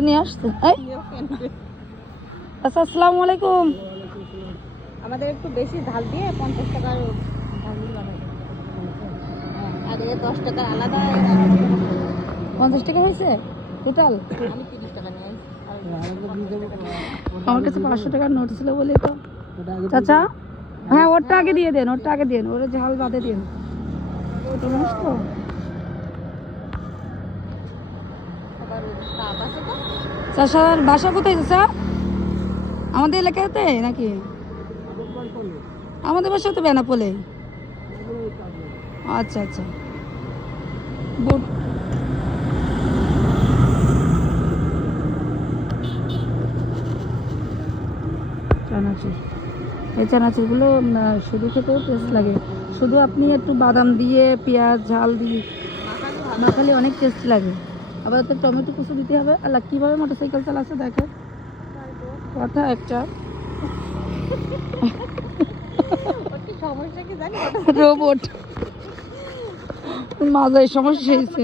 ওরা নিয়ে আসছে। আচ্ছা, আসসালামু আলাইকুম। আমাদের একটু বেশি ঝাল দিয়ে 50 টাকার ঝাল লাগাই। আর এর 10 টাকার আলাদা। 50 টাকা হয়েছে টোটাল? আমি 30 টাকা নিয়ে আমার কাছে 500 টাকার নোট ছিল বলেই তো। চাচা, হ্যাঁ ওরটা আগে দিয়ে দেন, ওরটা আগে দেন, ওর ঝাল বাদে দিন। ছোট মানুষ তো। আবার তাপ আছে তো। চাচার বাসা কোথায় চাচা? আমাদের এলাকাতে নাকি? আমাদের বাসা তো বেনাপোলে। আচ্ছা আচ্ছা। বুট চানাচুর, এই চানাচুরগুলো শুধু খেতেও টেস্ট লাগে। শুধু আপনি একটু বাদাম দিয়ে পেঁয়াজ ঝাল দিয়ে মাখালে অনেক টেস্ট লাগে। আবার তো টমেটো কুচু দিতে হবে। আল্লাহ কীভাবে মোটরসাইকেল চালাচ্ছে দেখে, কথা একটা সমস্যা কি জানি? রোবট মাজায় সমস্যা হয়েছে।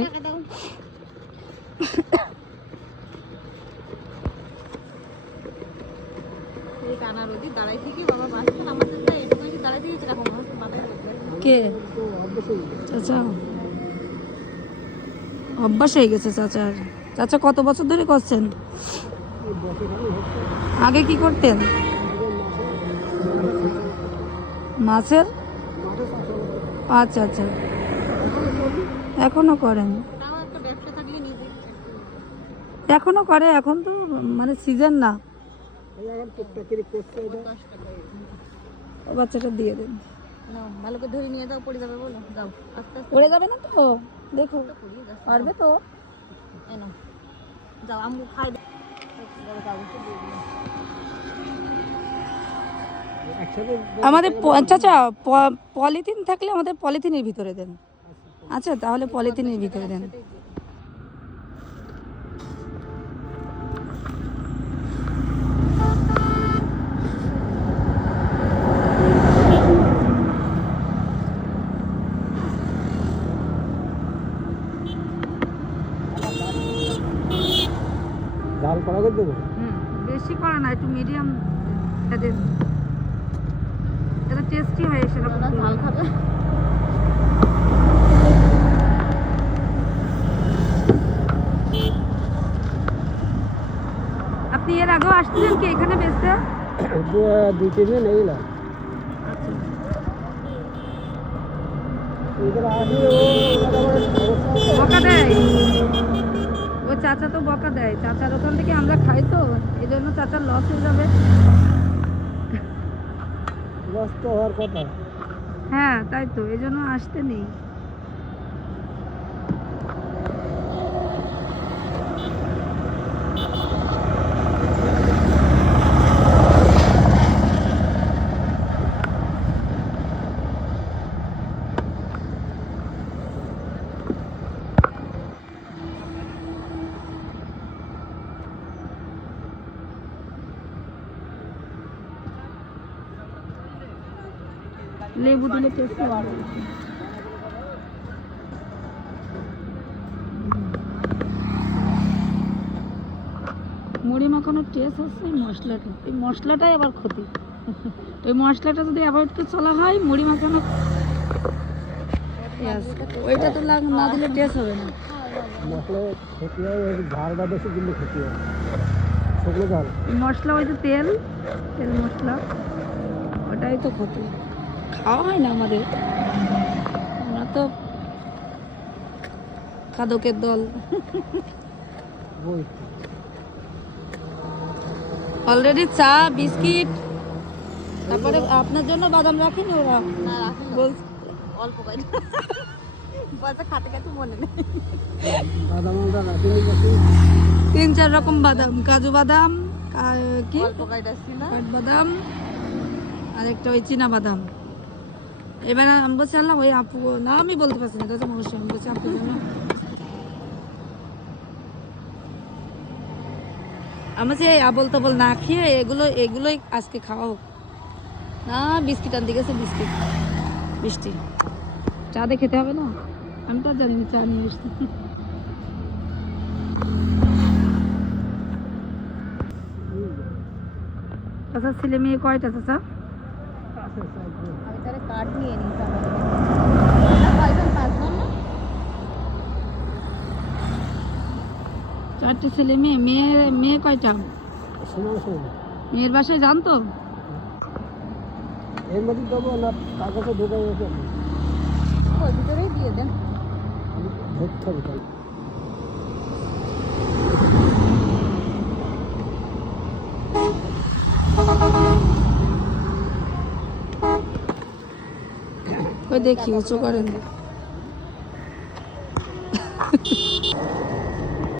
কে চাচা? অভ্যাস হয়ে গেছে চাচার। চাচা কত বছর ধরে করছেন? আগে কি করতেন? মাছের? আচ্ছা আচ্ছা, এখনো করেন? এখনো করে? এখন তো মানে সিজন না। বাচ্চাটা দিয়ে দেন। ভালো করে ধরে নিয়ে যাও, পড়ে যাবে বলো। যাও আস্তে আস্তে। পড়ে যাবে না তো? দেখো পারবে তো। যাও আম্মু খাই। আমাদের চাচা পলিথিন থাকলে আমাদের পলিথিনের ভিতরে দেন। আচ্ছা তাহলে পলিথিনের ভিতরে দেন। ঝাল কড়া করে দেবো? বেশি করা না, একটু মিডিয়াম দেন, এটা টেস্টি হয়। সেরকম ঝাল খাবে? আপনি এর আগেও আসছিলেন কি এখানে বেচতে? 2-3 দিন এই না। বকা দেয় ও চাচা, তো বকা দেয়। চাচার ওখান থেকে আমরা খাই তো, এই জন্য চাচার লস হয়ে যাবে। লস তো হওয়ার কথা। হ্যাঁ তাই তো, এই জন্য আসতে নেই। লেবু দিলে টেস্ট হবে। মুড়ি মাখানোর টেস্ট হচ্ছে এই মশলাটা। এই মশলাটাই আবার ক্ষতি। ওই মশলাটা যদি অ্যাভয়েড করে চলা হয়, মুড়ি মাখানো ওইটা তো না দিলে টেস্ট হবে না। মশলা ক্ষতি হয়, ঝালটা বেশি দিলে ক্ষতি হয়। শুকনো ঝাল মশলা, ওই যে তেল মশলা, ওটাই তো ক্ষতি। খাওয়া হয় না আমাদের, আমরা তো খাদকের দল। অলরেডি চা বিস্কিট, তারপরে আপনার জন্য বাদাম রাখিনি ওরা? না রাখি বলছে অল্প করে বাজা খাতে খাতে মনে নেই। বাদাম আমরা রাখিনি কাছে 3-4 রকম বাদাম, কাজু বাদাম, কি অল্প কাইটা ছিল বাদাম, আর একটা ওই চীনা বাদাম। এবার আমি বলছি আল্লাহ, ওই আপু না আমি বলতে পারছি না, এটা হচ্ছে মৌসুম। আমি বলছি আপু জন্য আমার যে আবল তাবল না খেয়ে এগুলোই আজকে খাওয়া হোক না। বিস্কিট আনতে গেছে, বিস্কিট মিষ্টি। চা দিয়ে খেতে হবে না? আমি তো আর জানি না, চা নিয়ে এসছি। আচ্ছা ছেলে মেয়ে কয়টা চাচা? আছে চারজন। আমি তাহলে কার্ড নিয়ে নিই তাহলে। কয়জন? 5 জন না? 4টে ছেলে মেয়ে। মেয়ে মেয়ে কয়টা? সমান সমান। মেয়ের বাসায় যান তো? এর মধ্যে দেবো না কাগজে ঢুকে গেছে। ওই ভিতরেই দিয়ে দেন। আমি ধরতে হবে তাহলে। ওই দেখি উঁচু করেন।